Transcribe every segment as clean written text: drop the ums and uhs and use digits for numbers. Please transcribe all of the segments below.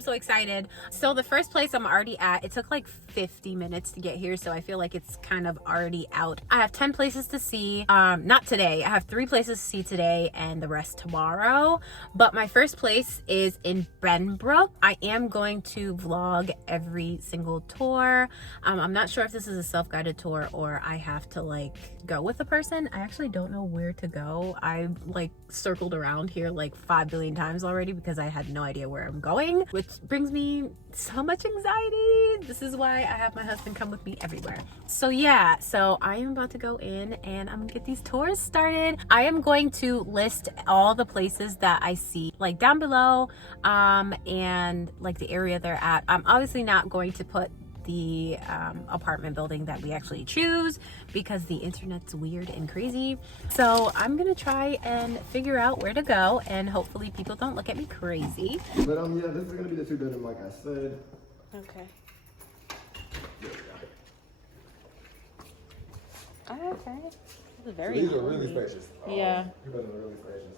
I'm so excited. So the first place I'm already at, it took like 50 minutes to get here, so I feel like it's kind of already out. I have 10 places to see. Not today. I have 3 places to see today and the rest tomorrow. But my first place is in Benbrook. I am going to vlog every single tour. I'm not sure if this is a self-guided tour or I have to like go with a person. I actually don't know where to go. I like circled around here like 5 billion times already because I had no idea where I'm going, which brings me so much anxiety. This is why I have my husband come with me everywhere. So yeah, so I am about to go in and I'm gonna get these tours started. I am going to list all the places that I see like down below and like the area they're at. I'm obviously not going to put the apartment building that we actually choose because the internet's weird and crazy. So I'm gonna try and figure out where to go and hopefully people don't look at me crazy. But yeah, this is gonna be the 2-bedroom like I said. Okay. Oh, okay. This is very these are really spacious. Yeah. 2-bedrooms are really spacious.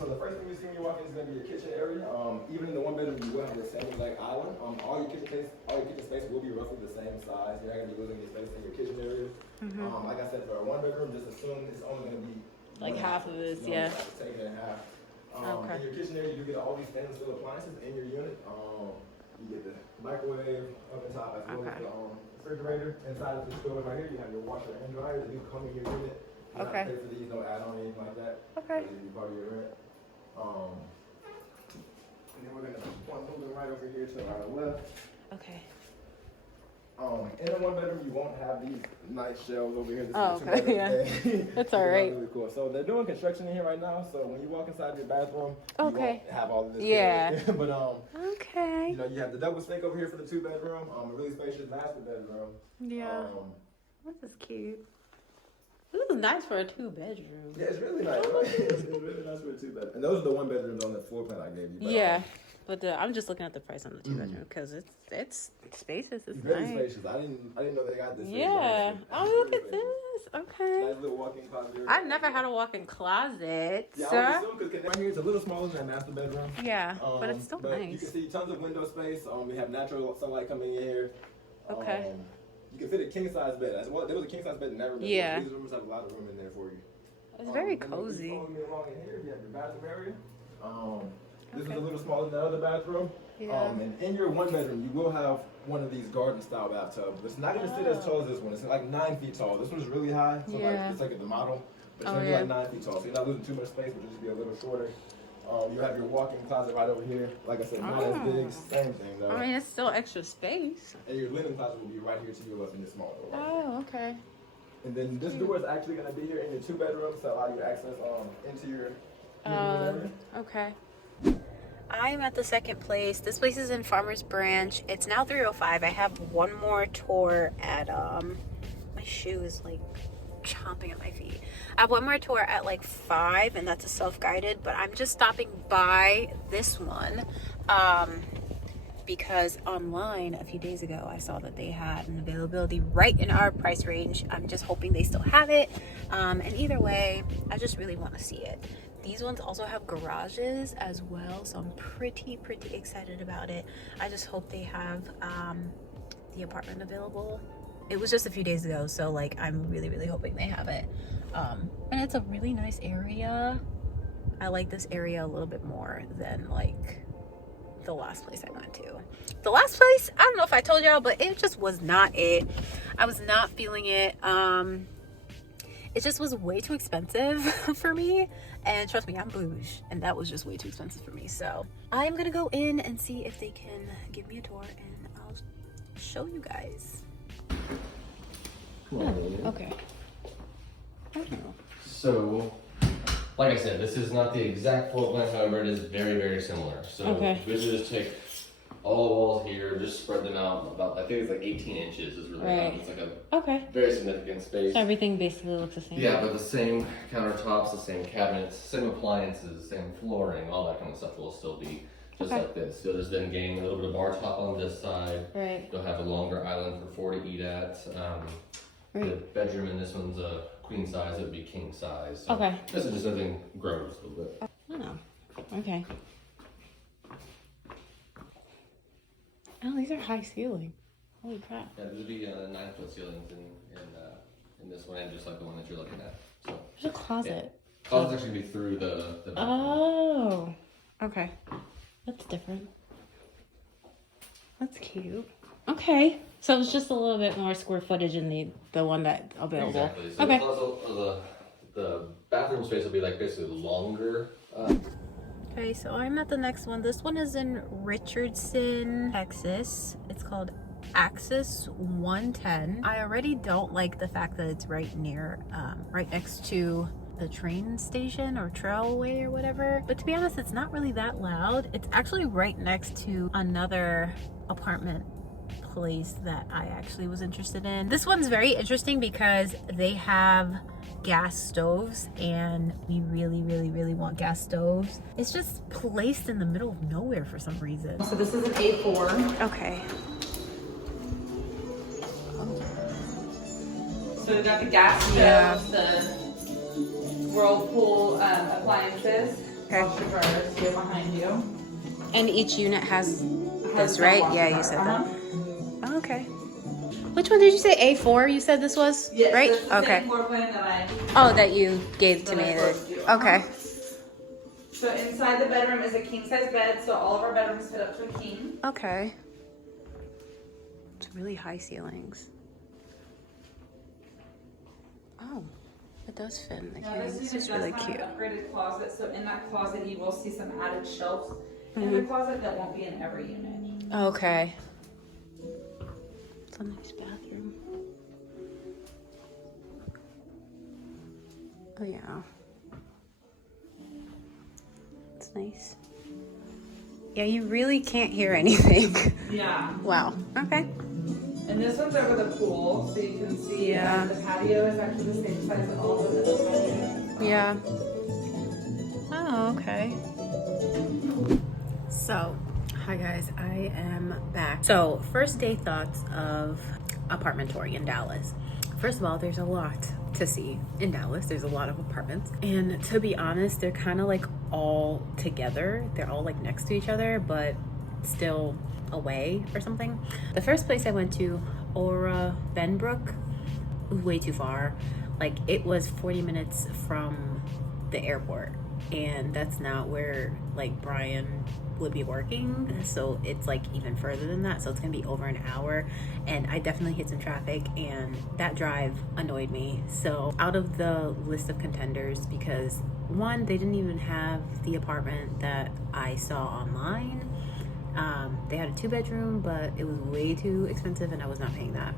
So the first thing you see when you walk in is gonna be your kitchen area. Even in the 1-bedroom, you will have the same like island. All your kitchen space will be roughly the same size. You're not gonna be losing any space in your kitchen area. Like I said, for a 1-bedroom, just assume it's only gonna be like half of this, yeah. Take it in half. Okay. In your kitchen area, you get all these stainless steel appliances in your unit. You get the microwave oven top as well as the refrigerator. Inside of the store right here, you have your washer and dryer that do come in your unit. You don't have to pay for these, no add-on or anything like that. Okay. These will be part of your rent. And then we're gonna move right over here to our left. Okay. In the 1-bedroom, you won't have these nice shelves over here. This oh, okay, yeah. That's all right. Really cool. So they're doing construction in here right now. So when you walk inside your bathroom, okay, you won't have all of this. Yeah. But okay. You know, you have the double sink over here for the 2-bedroom. A really spacious master bedroom. Yeah. This is cute. This is nice for a 2-bedroom. Yeah, it's really nice. Right? It's really nice for a 2-bedroom. And those are the 1-bedrooms on the floor plan I gave you. But, yeah. But I'm just looking at the price on the 2-bedroom because it's spacious. It's very nice. Spacious. I didn't know they got this. Yeah. Oh, look at this. Okay. Nice little walk-in closet. I've never had a walk-in closet. Yeah, sir. I would assume because right here it's a little smaller than that master bedroom. Yeah, but it's still nice. You can see tons of window space. We have natural sunlight coming in here. Okay. You can fit a king-size bed. As well, there was a king-size bed in that room. Yeah. These rooms have a lot of room in there for you. It's very cozy. Following me along in here, you have your bathroom area. This is a little smaller than the other bathroom. Yeah. And in your 1-bedroom, you will have one of these garden-style bathtubs. It's not going to sit as tall as this one. It's like 9 feet tall. This one's really high. So like, it's like the model. But it's going to be like 9 feet tall. So you're not losing too much space, but it'll just be a little shorter. You have your walk-in closet right over here. Like I said, not as big. Same thing, though. I mean, it's still extra space. And your linen closet will be right here to your left in this small door. Oh, okay. And then this door is actually going to be here in your 2-bedroom to allow you access into your area. Okay. I'm at the second place. This place is in Farmers Branch. It's now 3:05. I have one more tour at my shoe is like chomping at my feet. I have one more tour at like 5 and that's a self-guided, but I'm just stopping by this one because online a few days ago I saw that they had an availability right in our price range. I'm just hoping they still have it, and either way I just really want to see it. These ones also have garages as well, so I'm pretty excited about it. I just hope they have the apartment available. It was just a few days ago, so like I'm really hoping they have it. And it's a really nice area. I like this area a little bit more than like the last place I went to. The last place, I don't know if I told y'all, but it just was not it. I was not feeling it. It just was way too expensive for me, and trust me, I'm bougie, and that was just way too expensive for me. So I'm gonna go in and see if they can give me a tour, and I'll show you guys. Okay. So, like I said, this is not the exact floor plan, however, it is very similar. So basically just take all the walls here, just spread them out about, I think it's like 18 inches is really right. It's like a very significant space. So everything basically looks the same. Yeah, but the same countertops, the same cabinets, same appliances, same flooring, all that kind of stuff will still be just like this. So there's then getting a little bit of bar top on this side. Right. You'll have a longer island for 4 to eat at. The bedroom in this one's a queen size, it would be king size. So this is just everything grows a little bit. Oh, okay. these are high ceiling. Holy crap. Yeah, there'd be 9-foot ceilings in this one, and just like the one that you're looking at. So there's a closet. Yeah. Closet's actually gonna be through the bathroom. Oh, okay. That's different. That's cute. Okay. So it's just a little bit more square footage in the one that's available. Exactly. So okay. The bathroom space will be like basically longer. Okay, so I'm at the next one. This one is in Richardson, Texas. It's called A6100. I already don't like the fact that it's right next to the train station or trailway or whatever. But to be honest, it's not really that loud. It's actually right next to another apartment place that I actually was interested in. This one's very interesting because they have gas stoves, and we really want gas stoves. It's just placed in the middle of nowhere for some reason. So this is an A4. Okay. So we've got the gas stoves, the Whirlpool appliances. Okay. Washer dryers here behind you. And each unit has this, no right? washer Yeah, you dryer. said that. Oh, okay. Which one did you say? A4 you said this was? Yes, right? this is the Okay. same floor plan that I Oh, that you gave to that I me. quoted you. Okay. So inside the bedroom is a king size bed, so all of our bedrooms fit up to a king. Okay. It's really high ceilings. Oh, it does fit in the Now king. this This unit is does really have cute. an upgraded closet, so in that closet you will see some added shelves in the closet that won't be in every unit. Okay. It's a nice bathroom. Oh yeah. It's nice. Yeah, you really can't hear anything. Yeah. Wow. Okay. And this one's over the pool, so you can see Yeah. the patio is actually the same size as all of the patios. Yeah. Oh, okay. So, hi guys, I am back. So, first day thoughts of apartment touring in Dallas. First of all, there's a lot to see in Dallas. There's a lot of apartments. And to be honest, they're kind of like all together. They're all like next to each other, but still away or something. The first place I went to, Benbrook, was way too far. Like it was 40 minutes from the airport, and that's not where like Brian would be working, so it's like even further than that, so it's gonna be over an hour, and I definitely hit some traffic, and that drive annoyed me. So out of the list of contenders, because one, they didn't even have the apartment that I saw online. They had a 2-bedroom, but it was way too expensive and I was not paying that.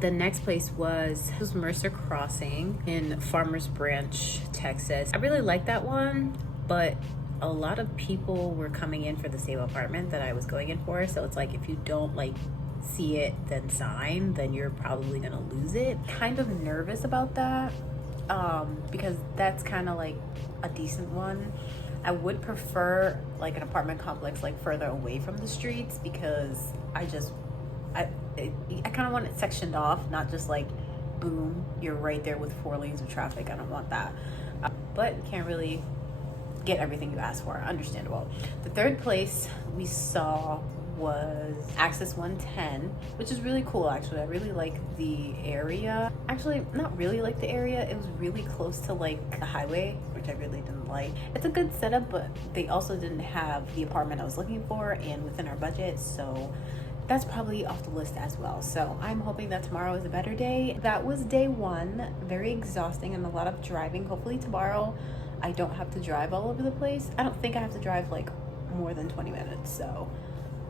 The next place was Mercer Crossing in Farmers Branch, Texas. I really liked that one, but a lot of people were coming in for the same apartment that I was going in for. So it's like, if you don't like see it, then sign, then you're probably gonna lose it. Kind of nervous about that, because that's kind of like a decent one. I would prefer like an apartment complex like further away from the streets, because I kind of want it sectioned off, not just like boom, you're right there with 4 lanes of traffic. I don't want that. But you can't really get everything you ask for. Understandable. The third place we saw was Access 110, which is really cool actually. I really like the area. Actually, not really like the area. It was really close to like the highway, which I really didn't like. It's a good setup, but they also didn't have the apartment I was looking for and within our budget, so that's probably off the list as well. So I'm hoping that tomorrow is a better day. That was day 1. Very exhausting and a lot of driving. Hopefully tomorrow I don't have to drive all over the place. I don't think I have to drive like more than 20 minutes. So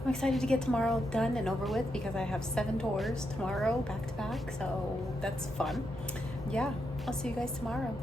I'm excited to get tomorrow done and over with, because I have 7 tours tomorrow back to back. So that's fun. Yeah, I'll see you guys tomorrow.